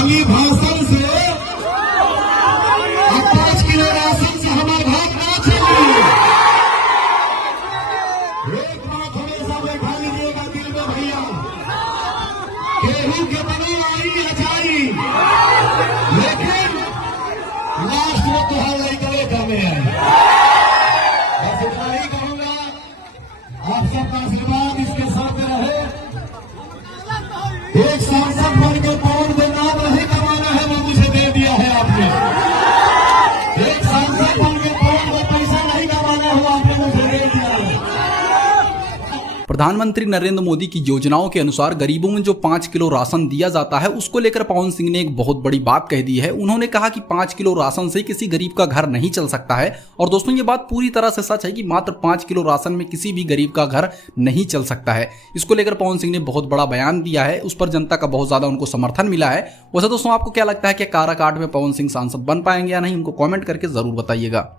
खाली भाषण से 5 किलो राशन से हमारे भाग ना चलिए। एक बात हमेशा बैठा लीजिएगा दिल में भैया, गेहूं के बनी आई अचारी, लेकिन लास्ट में तो हर लड़के कमे है। बस इतना ही कहूंगा, आप सबका आशीर्वाद इसके सर पे रहे। एक सांसद बन के पवन में नाम नहीं कमाना है, वो मुझे दे दिया है आपने। एक सांसद बन के पवन में पैसा नहीं कमाना है, वो आपने मुझे दे दिया है। प्रधानमंत्री नरेंद्र मोदी की योजनाओं के अनुसार गरीबों में जो 5 किलो राशन दिया जाता है, उसको लेकर पवन सिंह ने एक बहुत बड़ी बात कह दी है। उन्होंने कहा कि 5 किलो राशन से किसी गरीब का घर नहीं चल सकता है। और दोस्तों, ये बात पूरी तरह से सच है कि मात्र 5 किलो राशन में किसी भी गरीब का घर नहीं चल सकता है। इसको लेकर पवन सिंह ने बहुत बड़ा बयान दिया है, उस पर जनता का बहुत ज्यादा उनको समर्थन मिला है। वैसे दोस्तों, आपको क्या लगता है कि काराकाट में पवन सिंह सांसद बन पाएंगे या नहीं? उनको कॉमेंट करके जरूर बताइएगा।